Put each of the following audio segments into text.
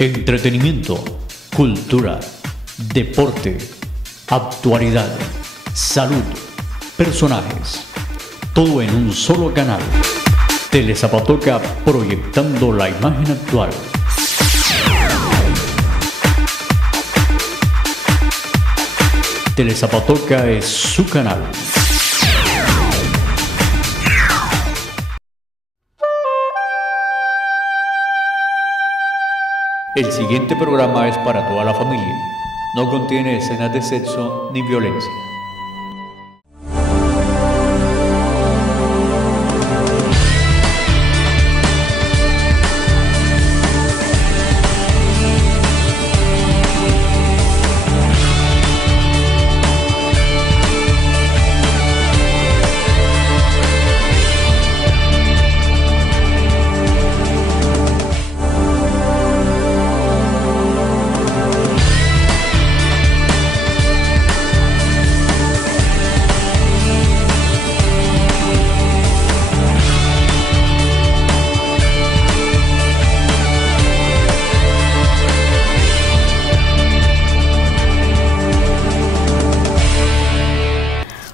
Entretenimiento, cultura, deporte, actualidad, salud, personajes, todo en un solo canal. Telezapatoca, proyectando la imagen actual. Telezapatoca es su canal. El siguiente programa es para toda la familia. No contiene escenas de sexo ni violencia.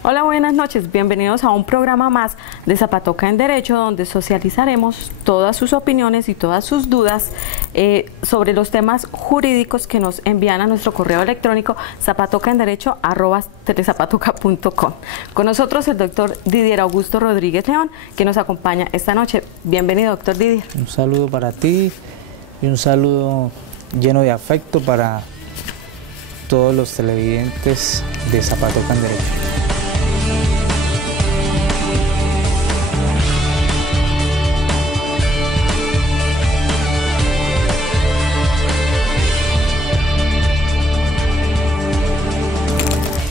Hola, buenas noches, bienvenidos a un programa más de Zapatoca en Derecho, donde socializaremos todas sus opiniones y todas sus dudas sobre los temas jurídicos que nos envían a nuestro correo electrónico zapatocaenderecho@telezapatoca.com. Con nosotros el doctor Didier Augusto Rodríguez León, que nos acompaña esta noche. Bienvenido, doctor Didier. Un saludo para ti y un saludo lleno de afecto para todos los televidentes de Zapatoca en Derecho.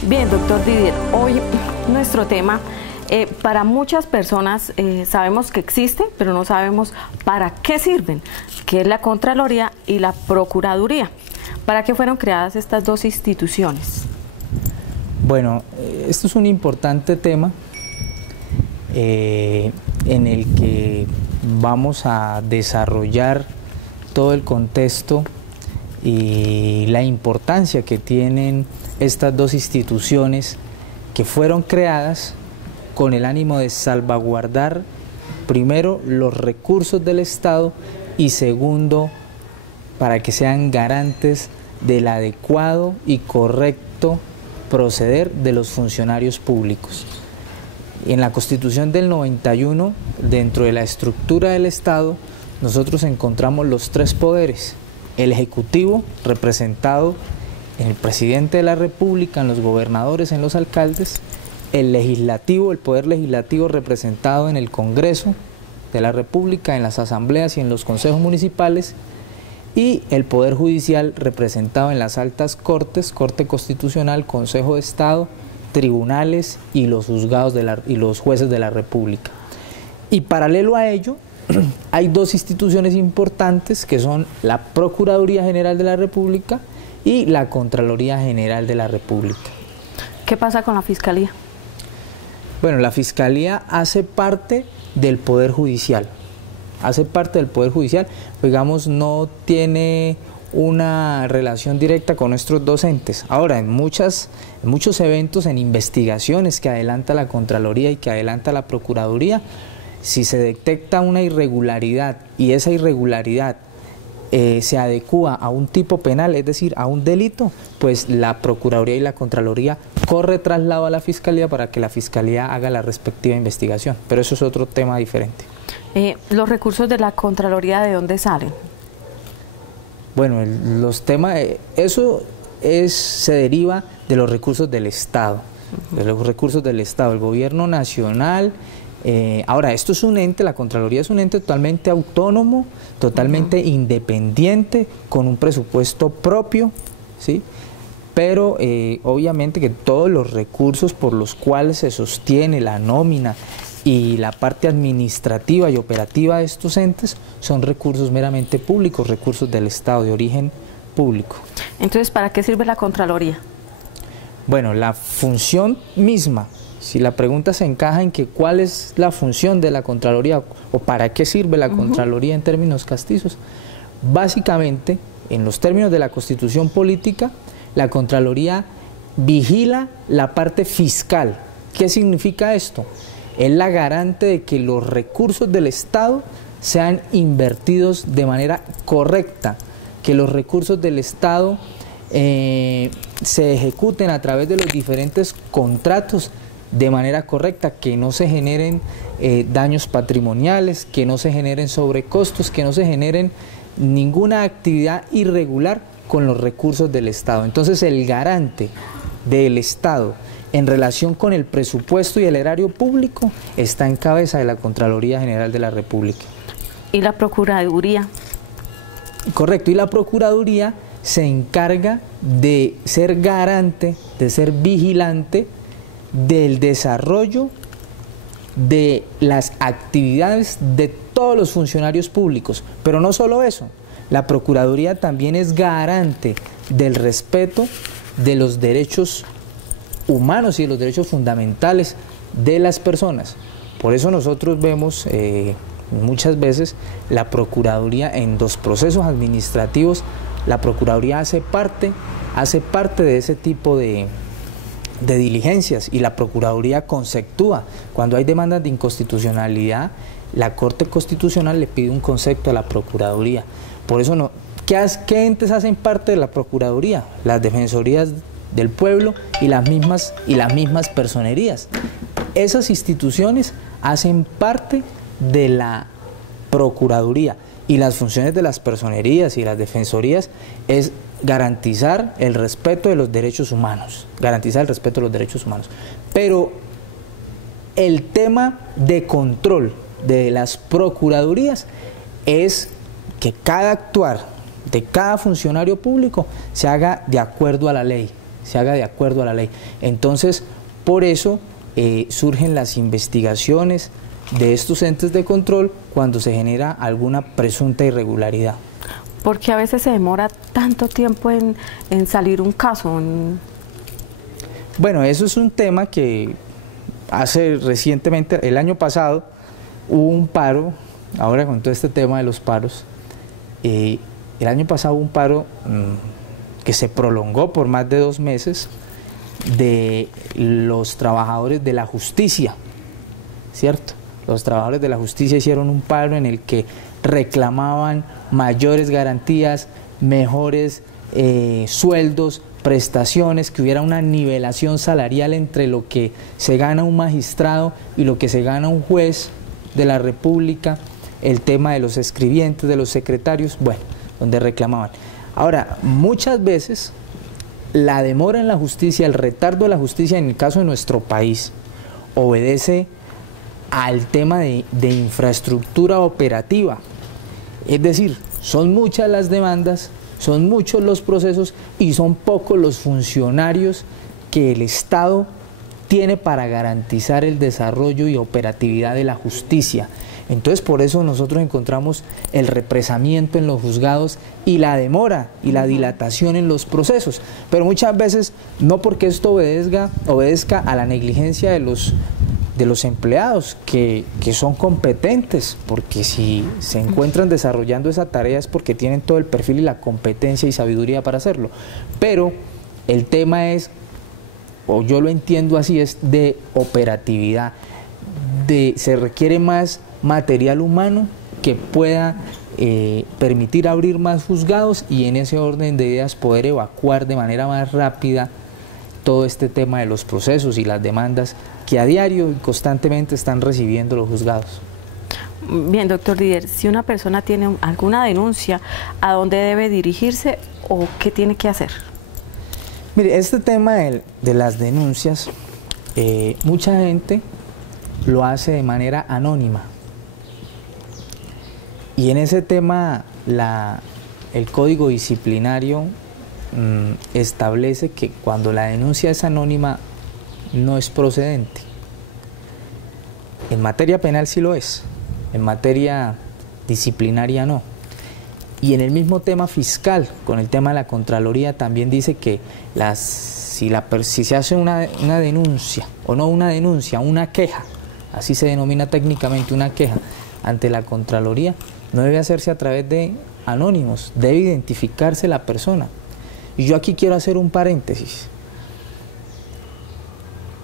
Bien, doctor Didier, hoy nuestro tema, para muchas personas sabemos que existe, pero no sabemos para qué sirven, que es la Contraloría y la Procuraduría. ¿Para qué fueron creadas estas dos instituciones? Bueno, esto es un importante tema en el que vamos a desarrollar todo el contexto y la importancia que tienen estas dos instituciones que fueron creadas con el ánimo de salvaguardar, primero, los recursos del Estado y segundo, para que sean garantes del adecuado y correcto proceder de los funcionarios públicos. En la Constitución del 91, dentro de la estructura del Estado, nosotros encontramos los tres poderes: el Ejecutivo, representado en el Presidente de la República, en los gobernadores, en los alcaldes; el Legislativo, el Poder Legislativo, representado en el Congreso de la República, en las asambleas y en los consejos municipales; y el Poder Judicial, representado en las altas cortes, Corte Constitucional, Consejo de Estado, tribunales y los juzgados y los jueces de la República. Y paralelo a ello, hay dos instituciones importantes que son la Procuraduría General de la República y la Contraloría General de la República. ¿Qué pasa con la Fiscalía? Bueno, la Fiscalía hace parte del Poder Judicial. Digamos, no tiene una relación directa con nuestros docentes. Ahora, en muchos eventos, en investigaciones que adelanta la Contraloría y que adelanta la Procuraduría, si se detecta una irregularidad y esa irregularidad se adecúa a un tipo penal, es decir, a un delito, pues la Procuraduría y la Contraloría corre traslado a la Fiscalía para que la Fiscalía haga la respectiva investigación. Pero eso es otro tema diferente. ¿Los recursos de la Contraloría de dónde salen? Bueno, se deriva de los recursos del Estado, el gobierno nacional. Ahora, esto es un ente, la Contraloría es un ente totalmente autónomo, totalmente independiente, con un presupuesto propio, ¿sí? Pero obviamente que todos los recursos por los cuales se sostiene la nómina y la parte administrativa y operativa de estos entes son recursos meramente públicos, recursos del Estado de origen público. Entonces, ¿para qué sirve la Contraloría? Bueno, la función misma, si la pregunta se encaja en que cuál es la función de la Contraloría o para qué sirve la Contraloría en términos castizos, básicamente en los términos de la Constitución Política, la Contraloría vigila la parte fiscal. ¿Qué significa esto? Es la garante de que los recursos del Estado sean invertidos de manera correcta, que los recursos del Estado se ejecuten a través de los diferentes contratos de manera correcta, que no se generen daños patrimoniales, que no se generen sobrecostos, que no se generen ninguna actividad irregular con los recursos del Estado. Entonces el garante del Estado en relación con el presupuesto y el erario público está en cabeza de la Contraloría General de la República. ¿Y la Procuraduría? Correcto, y la Procuraduría se encarga de ser garante, de ser vigilante del desarrollo de las actividades de todos los funcionarios públicos. Pero no solo eso, la Procuraduría también es garante del respeto de los derechos humanos y de los derechos fundamentales de las personas. Por eso nosotros vemos muchas veces la Procuraduría en los procesos administrativos, la Procuraduría hace parte de ese tipo de diligencias, y la Procuraduría conceptúa. Cuando hay demandas de inconstitucionalidad, la Corte Constitucional le pide un concepto a la Procuraduría. Por eso ¿qué entes hacen parte de la Procuraduría? Las Defensorías del Pueblo y las mismas personerías. Esas instituciones hacen parte de la Procuraduría, y las funciones de las personerías y las defensorías es garantizar el respeto de los derechos humanos, Pero el tema de control de las procuradurías es que cada actuar de cada funcionario público se haga de acuerdo a la ley, Entonces, por eso surgen las investigaciones de estos entes de control cuando se genera alguna presunta irregularidad. Porque a veces se demora tanto tiempo en salir un caso. Bueno, eso es un tema que recientemente, el año pasado, hubo un paro, ahora con todo este tema de los paros, el año pasado hubo un paro que se prolongó por más de 2 meses de los trabajadores de la justicia, ¿cierto? Los trabajadores de la justicia hicieron un paro en el que reclamaban mayores garantías, mejores sueldos, prestaciones, que hubiera una nivelación salarial entre lo que se gana un magistrado y lo que se gana un juez de la República, el tema de los escribientes, de los secretarios, bueno, donde reclamaban. Ahora, muchas veces la demora en la justicia, el retardo de la justicia en el caso de nuestro país, obedece al tema de infraestructura operativa. Es decir, son muchas las demandas, son muchos los procesos y son pocos los funcionarios que el Estado tiene para garantizar el desarrollo y operatividad de la justicia. Entonces, por eso nosotros encontramos el represamiento en los juzgados y la demora y la dilatación en los procesos. Pero muchas veces, no porque esto obedezca a la negligencia de los empleados que son competentes, porque si se encuentran desarrollando esa tarea es porque tienen todo el perfil y la competencia y sabiduría para hacerlo. Pero el tema es, o yo lo entiendo así, es de operatividad, se requiere más material humano que pueda permitir abrir más juzgados y en ese orden de ideas poder evacuar de manera más rápida todo este tema de los procesos y las demandas que a diario y constantemente están recibiendo los juzgados. Bien, doctor Didier, si una persona tiene alguna denuncia, ¿a dónde debe dirigirse o qué tiene que hacer? Mire, este tema de las denuncias, mucha gente lo hace de manera anónima. Y en ese tema el Código Disciplinario establece que cuando la denuncia es anónima no es procedente. En materia penal sí lo es, en materia disciplinaria no. Y en el mismo tema fiscal, con el tema de la Contraloría, también dice que si se hace una denuncia, o no una denuncia, una queja, así se denomina técnicamente una queja, ante la Contraloría, no debe hacerse a través de anónimos, debe identificarse la persona. Y yo aquí quiero hacer un paréntesis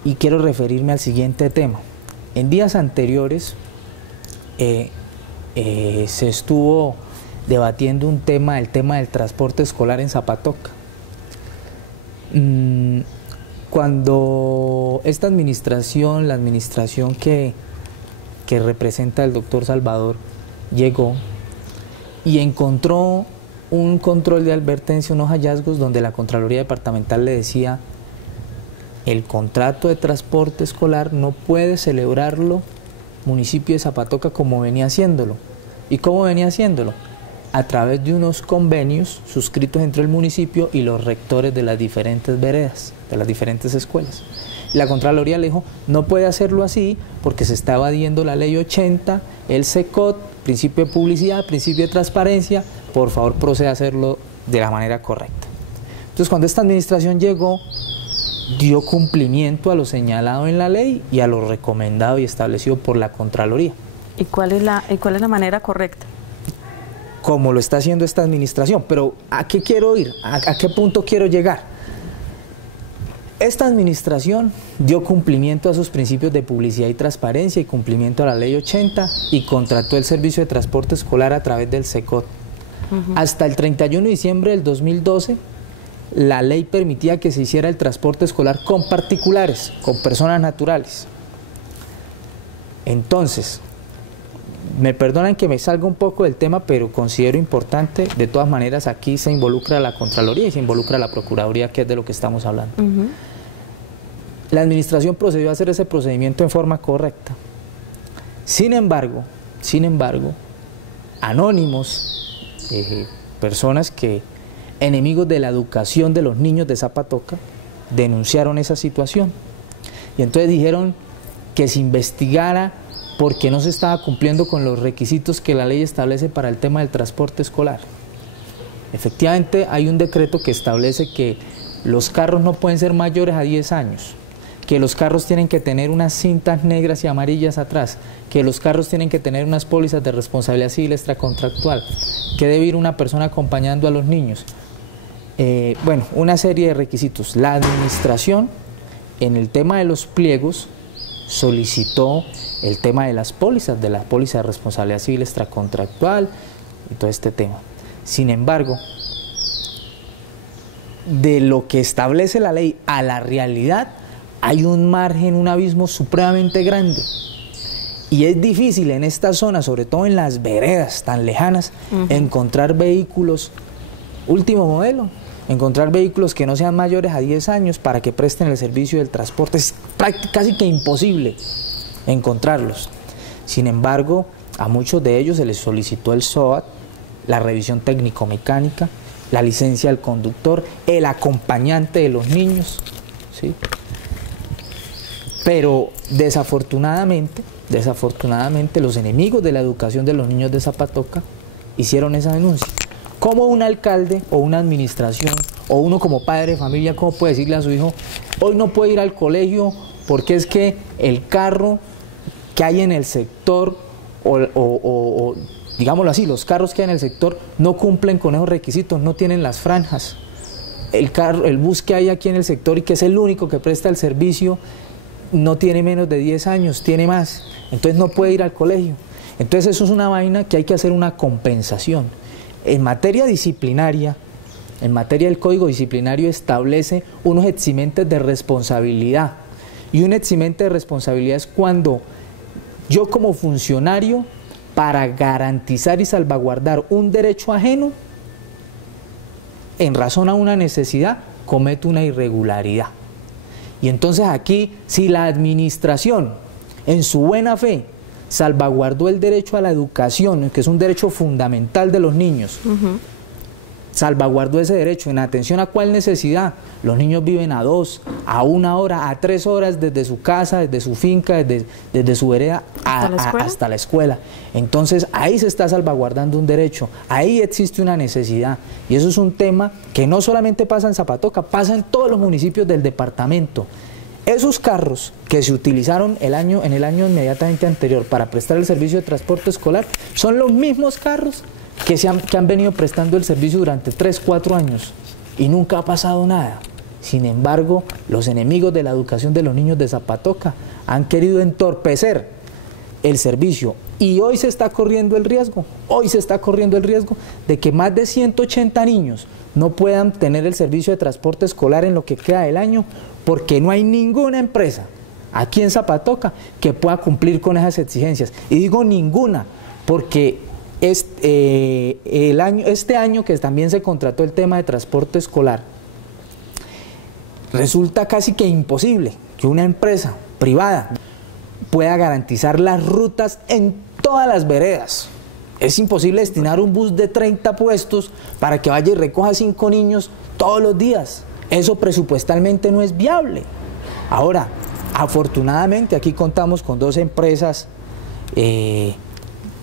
y quiero referirme al siguiente tema. En días anteriores se estuvo debatiendo un tema, el tema del transporte escolar en Zapatoca. Cuando esta administración, la administración que representa el doctor Salvador, llegó y encontró un control de advertencia, unos hallazgos donde la Contraloría Departamental le decía: el contrato de transporte escolar no puede celebrarlo municipio de Zapatoca como venía haciéndolo. ¿Y cómo venía haciéndolo? A través de unos convenios suscritos entre el municipio y los rectores de las diferentes veredas, de las diferentes escuelas. La Contraloría le dijo: no puede hacerlo así porque se está evadiendo la ley 80, el SECOT, principio de publicidad, principio de transparencia, por favor proceda a hacerlo de la manera correcta. Entonces, cuando esta administración llegó, dio cumplimiento a lo señalado en la ley y a lo recomendado y establecido por la Contraloría. ¿Y cuál es la manera correcta? Como lo está haciendo esta administración. Pero ¿a qué quiero ir? ¿A qué punto quiero llegar? Esta administración dio cumplimiento a sus principios de publicidad y transparencia y cumplimiento a la ley 80 y contrató el servicio de transporte escolar a través del SECOT. Hasta el 31 de diciembre del 2012, la ley permitía que se hiciera el transporte escolar con particulares, con personas naturales. Entonces, me perdonan que me salga un poco del tema, pero considero importante. De todas maneras, aquí se involucra la Contraloría y se involucra la Procuraduría, que es de lo que estamos hablando. La administración procedió a hacer ese procedimiento en forma correcta. Sin embargo, anónimos, personas que, enemigos de la educación de los niños de Zapatoca, denunciaron esa situación. Y entonces dijeron que se investigara porque no se estaba cumpliendo con los requisitos que la ley establece para el tema del transporte escolar. Efectivamente, hay un decreto que establece que los carros no pueden ser mayores a 10 años, que los carros tienen que tener unas cintas negras y amarillas atrás, que los carros tienen que tener unas pólizas de responsabilidad civil extracontractual, que debe ir una persona acompañando a los niños. Bueno, una serie de requisitos. La administración, en el tema de los pliegos, solicitó el tema de las pólizas, de la póliza de responsabilidad civil extracontractual y todo este tema. Sin embargo, de lo que establece la ley a la realidad hay un margen, un abismo supremamente grande. Y es difícil en esta zona, sobre todo en las veredas tan lejanas, encontrar vehículos último modelo, encontrar vehículos que no sean mayores a 10 años para que presten el servicio del transporte. Es casi que imposible encontrarlos. Sin embargo, a muchos de ellos se les solicitó el SOAT, la revisión técnico-mecánica, la licencia del conductor, el acompañante de los niños, ¿sí? Pero desafortunadamente, los enemigos de la educación de los niños de Zapatoca hicieron esa denuncia. ¿Cómo un alcalde o una administración o uno como padre de familia, cómo puede decirle a su hijo: hoy no puede ir al colegio porque es que el carro que hay en el sector o digámoslo así, los carros que hay en el sector no cumplen con esos requisitos, no tienen las franjas? El bus que hay aquí en el sector y que es el único que presta el servicio no tiene menos de 10 años, tiene más, entonces no puede ir al colegio. Entonces eso es una vaina que hay que hacer una compensación. En materia disciplinaria, en materia del Código Disciplinario establece unos eximentes de responsabilidad. Y un eximente de responsabilidad es cuando yo como funcionario, para garantizar y salvaguardar un derecho ajeno, en razón a una necesidad, cometo una irregularidad. Y entonces aquí, si la administración, en su buena fe, salvaguardó el derecho a la educación, que es un derecho fundamental de los niños, salvaguardó ese derecho, ¿en atención a cuál necesidad? Los niños viven a 2, a 1 hora, a 3 horas desde su casa, desde su finca, desde su vereda hasta la escuela. Entonces ahí se está salvaguardando un derecho, ahí existe una necesidad. Y eso es un tema que no solamente pasa en Zapatoca, pasa en todos los municipios del departamento. Esos carros que se utilizaron en el año inmediatamente anterior para prestar el servicio de transporte escolar son los mismos carros que han venido prestando el servicio durante 3, 4 años y nunca ha pasado nada. Sin embargo, los enemigos de la educación de los niños de Zapatoca han querido entorpecer el servicio y hoy se está corriendo el riesgo, de que más de 180 niños no puedan tener el servicio de transporte escolar en lo que queda del año, porque no hay ninguna empresa aquí en Zapatoca que pueda cumplir con esas exigencias. Y digo ninguna, porque este año que también se contrató el tema de transporte escolar, resulta casi que imposible que una empresa privada pueda garantizar las rutas en todas las veredas. Es imposible destinar un bus de 30 puestos para que vaya y recoja 5 niños todos los días. Eso presupuestalmente no es viable. Ahora, afortunadamente aquí contamos con 2 empresas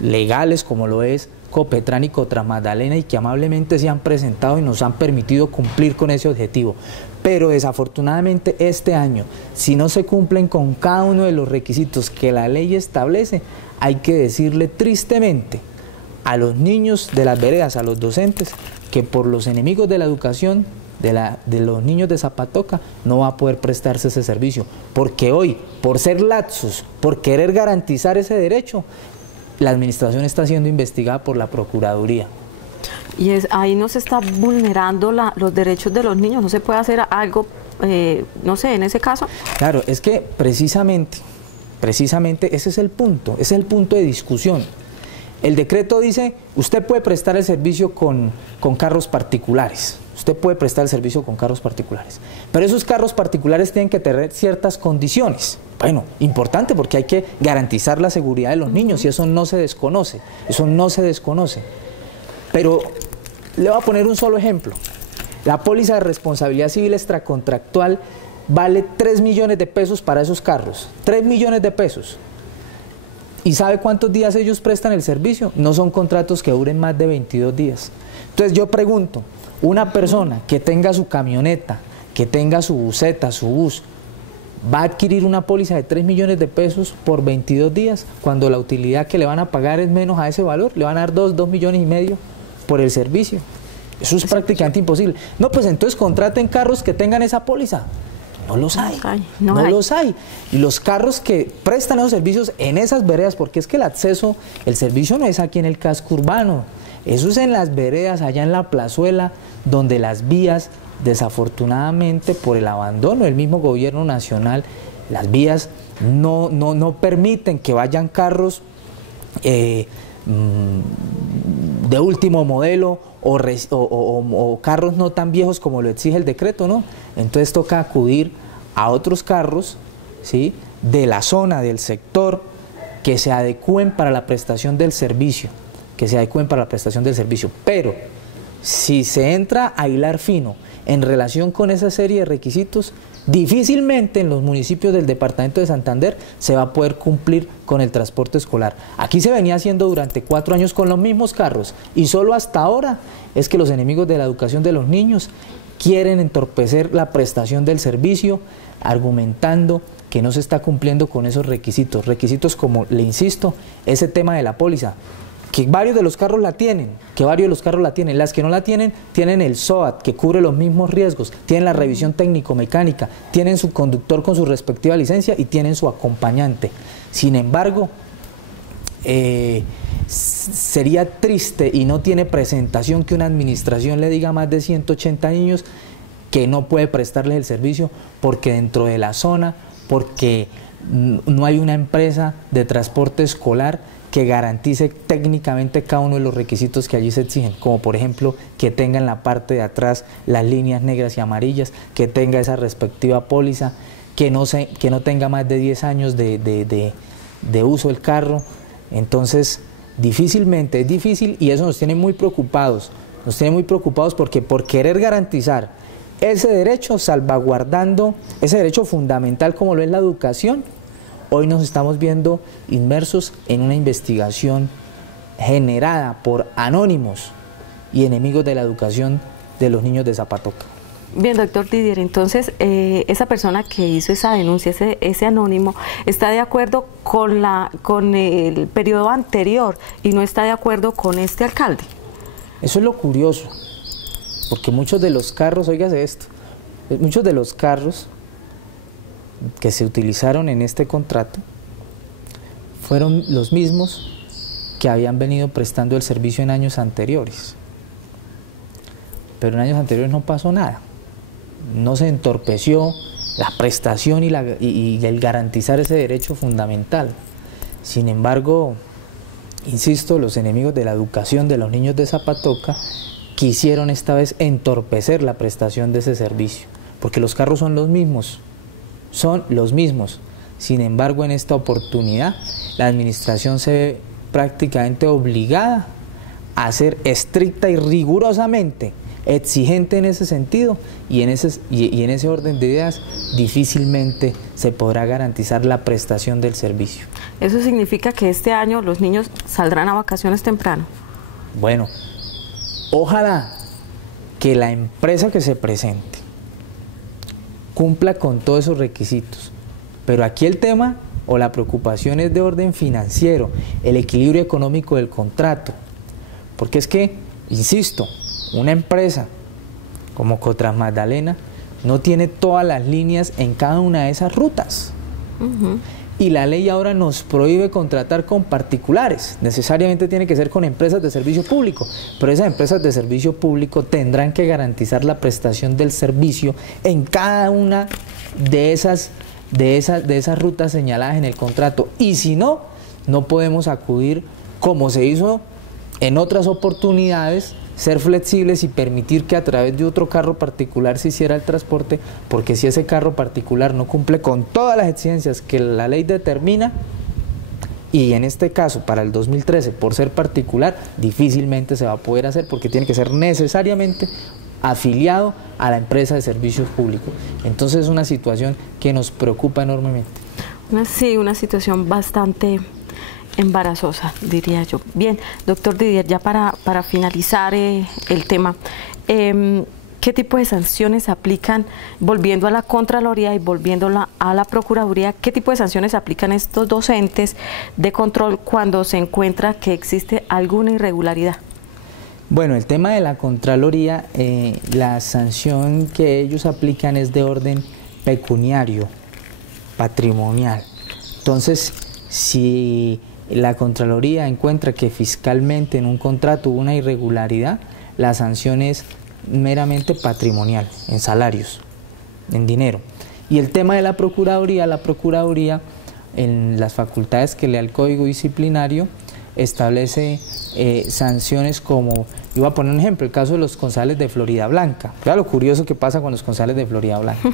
legales, como lo es Copetran y Cotramagdalena, y que amablemente se han presentado y nos han permitido cumplir con ese objetivo. Pero desafortunadamente este año, si no se cumplen con cada uno de los requisitos que la ley establece, hay que decirle tristemente a los niños de las veredas, a los docentes, que por los enemigos de la educación de los niños de Zapatoca no va a poder prestarse ese servicio, porque hoy, por ser laxos, por querer garantizar ese derecho, la administración está siendo investigada por la Procuraduría. Y ahí no se está vulnerando los derechos de los niños, ¿no se puede hacer algo, no sé, en ese caso? Claro, es que precisamente ese es el punto de discusión. El decreto dice, usted puede prestar el servicio con carros particulares, pero esos carros particulares tienen que tener ciertas condiciones. Bueno, importante, porque hay que garantizar la seguridad de los niños y eso no se desconoce, Pero le voy a poner un solo ejemplo. La póliza de responsabilidad civil extracontractual vale 3 millones de pesos para esos carros, 3 millones de pesos. ¿Y sabe cuántos días ellos prestan el servicio? No son contratos que duren más de 22 días. Entonces yo pregunto, una persona que tenga su camioneta, que tenga su buseta, su bus, ¿va a adquirir una póliza de 3 millones de pesos por 22 días cuando la utilidad que le van a pagar es menos a ese valor? Le van a dar 2 millones y medio por el servicio. Eso es prácticamente imposible. No, pues entonces contraten carros que tengan esa póliza. No los hay. Y los carros que prestan esos servicios en esas veredas, porque es que el servicio no es aquí en el casco urbano, eso es en las veredas, allá en la plazuela, donde las vías, desafortunadamente por el abandono del mismo gobierno nacional, las vías no permiten que vayan carros de último modelo o carros no tan viejos como lo exige el decreto, ¿no? Entonces toca acudir a otros carros, ¿sí?, de la zona, del sector, que se adecúen para la prestación del servicio, pero si se entra a hilar fino en relación con esa serie de requisitos, difícilmente en los municipios del departamento de Santander se va a poder cumplir con el transporte escolar. Aquí se venía haciendo durante 4 años con los mismos carros y solo hasta ahora es que los enemigos de la educación de los niños quieren entorpecer la prestación del servicio, argumentando que no se está cumpliendo con esos requisitos como, le insisto, ese tema de la póliza, que varios de los carros la tienen, las que no la tienen, tienen el SOAT, que cubre los mismos riesgos, tienen la revisión técnico-mecánica, tienen su conductor con su respectiva licencia y tienen su acompañante. Sin embargo, sería triste y no tiene presentación que una administración le diga a más de 180 niños que no puede prestarles el servicio porque dentro de la zona, porque no hay una empresa de transporte escolar que garantice técnicamente cada uno de los requisitos que allí se exigen, como por ejemplo que tenga en la parte de atrás las líneas negras y amarillas, que tenga esa respectiva póliza, que no tenga más de 10 años de uso del carro. Entonces difícilmente, es difícil y eso nos tiene muy preocupados, porque por querer garantizar ese derecho, salvaguardando ese derecho fundamental como lo es la educación, hoy nos estamos viendo inmersos en una investigación generada por anónimos y enemigos de la educación de los niños de Zapatoca. Bien, doctor Didier, entonces esa persona que hizo esa denuncia, ese anónimo, está de acuerdo con el periodo anterior y no está de acuerdo con este alcalde. Eso es lo curioso, porque muchos de los carros, óigase esto, muchos de los carros que se utilizaron en este contrato fueron los mismos que habían venido prestando el servicio en años anteriores. Pero en años anteriores no pasó nada, no se entorpeció la prestación y el garantizar ese derecho fundamental. Sin embargo, insisto, los enemigos de la educación de los niños de Zapatoca quisieron esta vez entorpecer la prestación de ese servicio, porque los carros son los mismos. Sin embargo, en esta oportunidad, la administración se ve prácticamente obligada a ser estricta y rigurosamente exigente en ese sentido, y en ese orden de ideas difícilmente se podrá garantizar la prestación del servicio. ¿Eso significa que este año los niños saldrán a vacaciones temprano? Bueno, ojalá que la empresa que se presente cumpla con todos esos requisitos, pero aquí el tema o la preocupación es de orden financiero, el equilibrio económico del contrato, porque es que, insisto, una empresa como Cotras Magdalena no tiene todas las líneas en cada una de esas rutas. Y la ley ahora nos prohíbe contratar con particulares, necesariamente tiene que ser con empresas de servicio público, pero esas empresas de servicio público tendrán que garantizar la prestación del servicio en cada una de esas rutas señaladas en el contrato, y si no, no podemos acudir, como se hizo en otras oportunidades, ser flexibles y permitir que a través de otro carro particular se hiciera el transporte, porque si ese carro particular no cumple con todas las exigencias que la ley determina, y en este caso para el 2013 por ser particular, difícilmente se va a poder hacer, porque tiene que ser necesariamente afiliado a la empresa de servicios públicos. Entonces es una situación que nos preocupa enormemente. Sí, una situación bastante embarazosa, diría yo. Bien, doctor Didier, ya para finalizar el tema, ¿qué tipo de sanciones aplican, volviendo a la Contraloría y volviendo a la Procuraduría, qué tipo de sanciones aplican estos dos entes de control cuando se encuentra que existe alguna irregularidad? Bueno, el tema de la Contraloría, la sanción que ellos aplican es de orden pecuniario, patrimonial. Entonces, si la Contraloría encuentra que fiscalmente en un contrato hubo una irregularidad, la sanción es meramente patrimonial, en salarios, en dinero. Y el tema de la Procuraduría, en las facultades que le da el Código Disciplinario, establece sanciones como, yo voy a poner un ejemplo, el caso de los concejales de Florida Blanca. Claro, lo curioso que pasa con los concejales de Florida Blanca.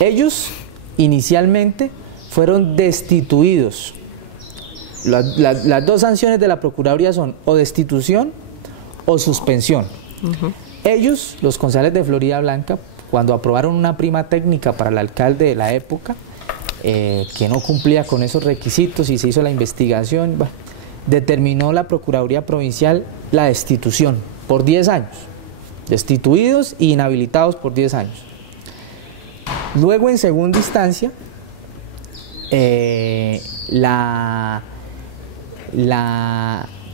Ellos inicialmente fueron destituidos. Las dos sanciones de la Procuraduría son o destitución o suspensión. Ellos, los concejales de Florida Blanca, cuando aprobaron una prima técnica para el alcalde de la época, que no cumplía con esos requisitos y se hizo la investigación, determinó la Procuraduría Provincial la destitución por 10 años. Destituidos e inhabilitados por 10 años. Luego, en segunda instancia, la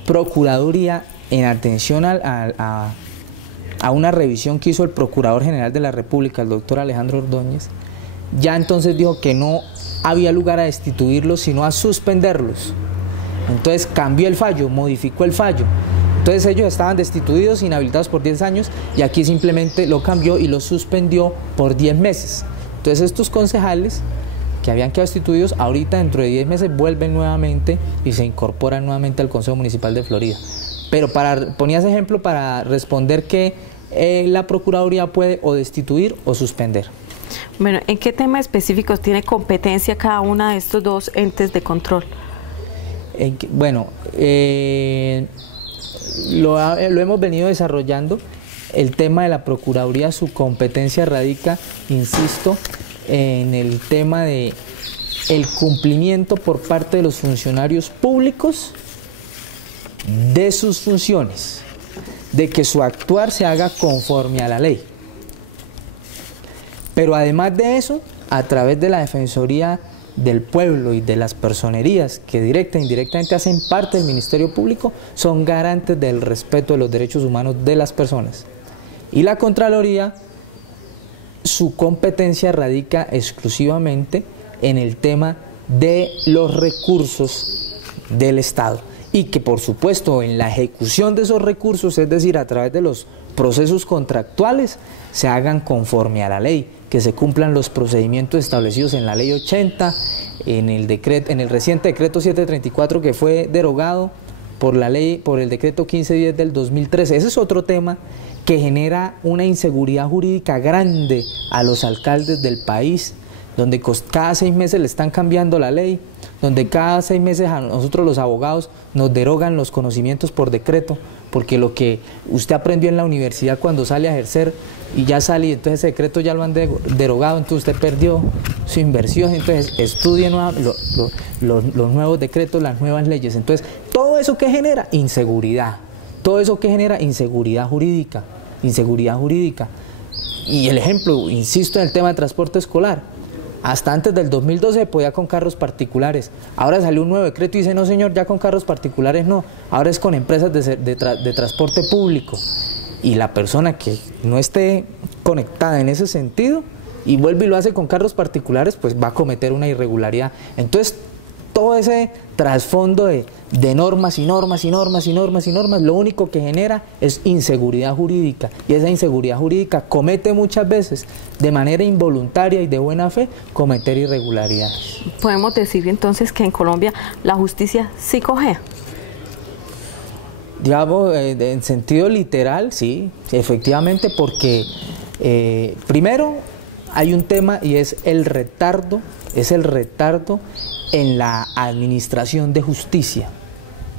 Procuraduría, en atención a una revisión que hizo el Procurador General de la República, el doctor Alejandro Ordóñez, ya entonces dijo que no había lugar a destituirlos, sino a suspenderlos. Entonces cambió el fallo, modificó el fallo. Entonces ellos estaban destituidos, inhabilitados por 10 años, y aquí simplemente lo cambió y lo suspendió por 10 meses. Entonces estos concejales que habían quedado destituidos, ahorita dentro de 10 meses vuelven nuevamente y se incorporan nuevamente al Consejo Municipal de Florida. Pero ponía ese ejemplo para responder que la Procuraduría puede o destituir o suspender. Bueno, ¿en qué temas específicos tiene competencia cada una de estos dos entes de control? Bueno, lo hemos venido desarrollando. El tema de la Procuraduría, su competencia radica, insisto, en el tema de el cumplimiento por parte de los funcionarios públicos de sus funciones, de que su actuar se haga conforme a la ley. Pero además de eso, a través de la Defensoría del pueblo y de las personerías que directa e indirectamente hacen parte del Ministerio Público son garantes del respeto de los derechos humanos de las personas. Y la Contraloría, su competencia radica exclusivamente en el tema de los recursos del Estado y que por supuesto en la ejecución de esos recursos, es decir, a través de los procesos contractuales, se hagan conforme a la ley, que se cumplan los procedimientos establecidos en la Ley 80, en el reciente decreto 734 que fue derogado por el decreto 1510 del 2013. Ese es otro tema que genera una inseguridad jurídica grande a los alcaldes del país, donde cada 6 meses le están cambiando la ley, donde cada 6 meses a nosotros los abogados nos derogan los conocimientos por decreto, porque lo que usted aprendió en la universidad cuando sale a ejercer y ya sale y entonces ese decreto ya lo han derogado, entonces usted perdió su inversión, entonces estudie los nuevos decretos, las nuevas leyes. Entonces todo eso que genera inseguridad, todo eso que genera inseguridad jurídica. Y el ejemplo, insisto, en el tema de transporte escolar. Hasta antes del 2012 se podía con carros particulares. Ahora salió un nuevo decreto y dice, no señor, ya con carros particulares no. Ahora es con empresas de transporte público. Y la persona que no esté conectada en ese sentido y vuelve y lo hace con carros particulares, pues va a cometer una irregularidad. Entonces, todo ese trasfondo de normas y normas y normas y normas y normas, lo único que genera es inseguridad jurídica, y esa inseguridad jurídica comete muchas veces de manera involuntaria y de buena fe cometer irregularidades. ¿Podemos decir entonces que en Colombia la justicia sí cojea? Digamos, en sentido literal, sí, efectivamente, porque primero hay un tema y es el retardo en la administración de justicia.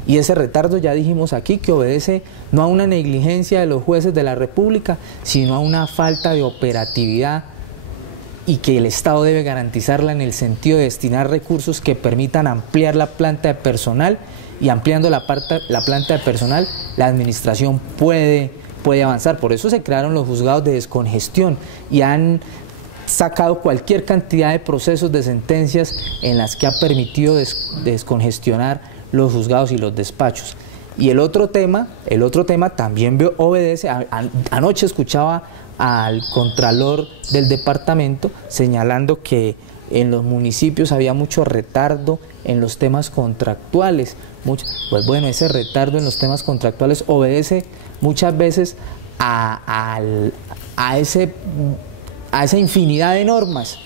Y ese retardo ya dijimos aquí que obedece no a una negligencia de los jueces de la República, sino a una falta de operatividad, y que el Estado debe garantizarla en el sentido de destinar recursos que permitan ampliar la planta de personal, y ampliando la planta de personal, la administración puede avanzar. Por eso se crearon los juzgados de descongestión y han sacado cualquier cantidad de procesos, de sentencias en las que ha permitido descongestionar los juzgados y los despachos. Y el otro tema también obedece, anoche escuchaba al contralor del departamento señalando que en los municipios había mucho retardo en los temas contractuales. Pues bueno, ese retardo en los temas contractuales obedece muchas veces a esa infinidad de normas,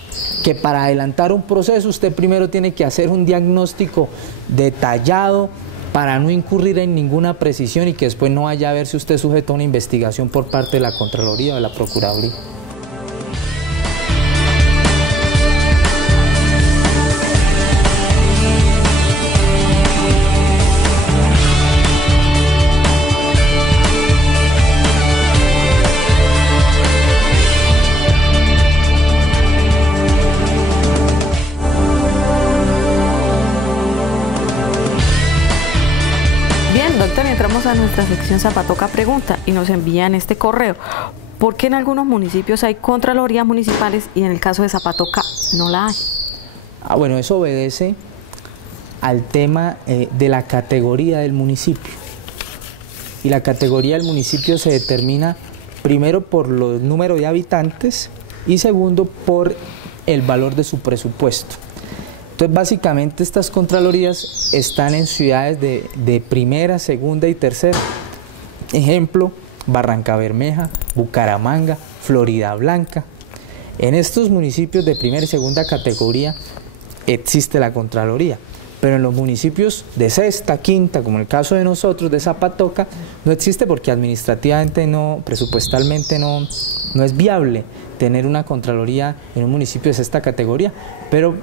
que para adelantar un proceso usted primero tiene que hacer un diagnóstico detallado para no incurrir en ninguna precisión y que después no vaya a verse usted sujeto a una investigación por parte de la Contraloría o de la Procuraduría. Entramos a nuestra sección Zapatoca Pregunta y nos envían este correo: ¿por qué en algunos municipios hay contralorías municipales y en el caso de Zapatoca no la hay? Bueno, eso obedece al tema de la categoría del municipio, y la categoría del municipio se determina primero por los números de habitantes y segundo por el valor de su presupuesto. Entonces, básicamente estas contralorías están en ciudades de primera, segunda y tercera. Ejemplo, Barrancabermeja, Bucaramanga, Floridablanca. En estos municipios de primera y segunda categoría existe la Contraloría, pero en los municipios de sexta, quinta, como en el caso de nosotros, de Zapatoca, no existe porque administrativamente presupuestalmente no es viable tener una Contraloría en un municipio de sexta categoría, pero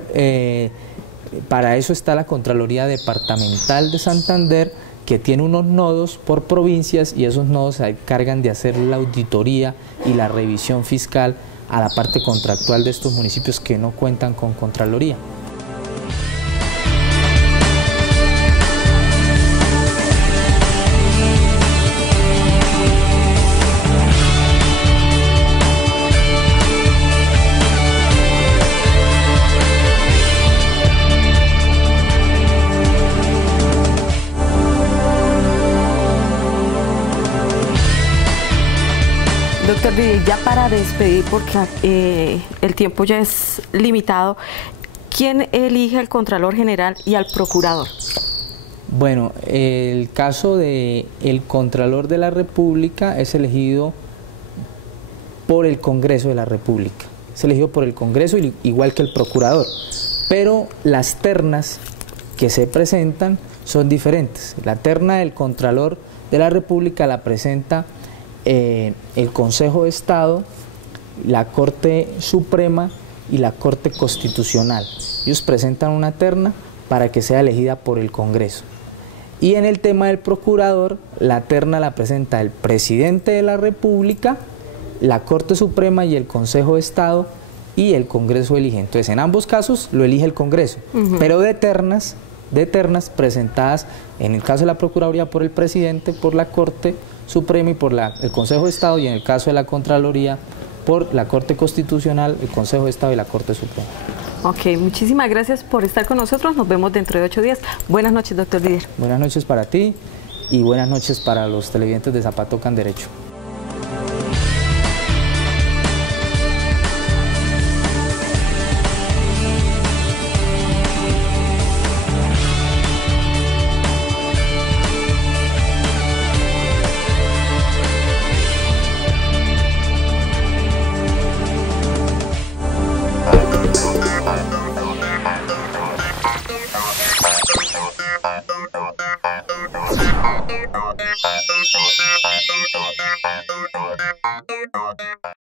para eso está la Contraloría Departamental de Santander, que tiene unos nodos por provincias, y esos nodos se encargan de hacer la auditoría y la revisión fiscal a la parte contractual de estos municipios que no cuentan con Contraloría. Doctor Didier, ya para despedir, porque el tiempo ya es limitado, ¿quién elige al Contralor General y al Procurador? Bueno, el caso del Contralor de la República es elegido por el Congreso de la República. Es elegido por el Congreso igual que el Procurador. Pero las ternas que se presentan son diferentes. La terna del Contralor de la República la presenta el Consejo de Estado, la Corte Suprema y la Corte Constitucional. Ellos presentan una terna para que sea elegida por el Congreso. Y en el tema del procurador, la terna la presenta el presidente de la República, la Corte Suprema y el Consejo de Estado, y el Congreso elige. Entonces, en ambos casos lo elige el Congreso, pero de ternas presentadas, en el caso de la Procuraduría por el presidente, por la Corte Suprema y por el Consejo de Estado, y en el caso de la Contraloría por la Corte Constitucional, el Consejo de Estado y la Corte Suprema. Ok, muchísimas gracias por estar con nosotros. Nos vemos dentro de 8 días. Buenas noches, doctor Didier. Buenas noches para ti y buenas noches para los televidentes de Zapatocan Derecho.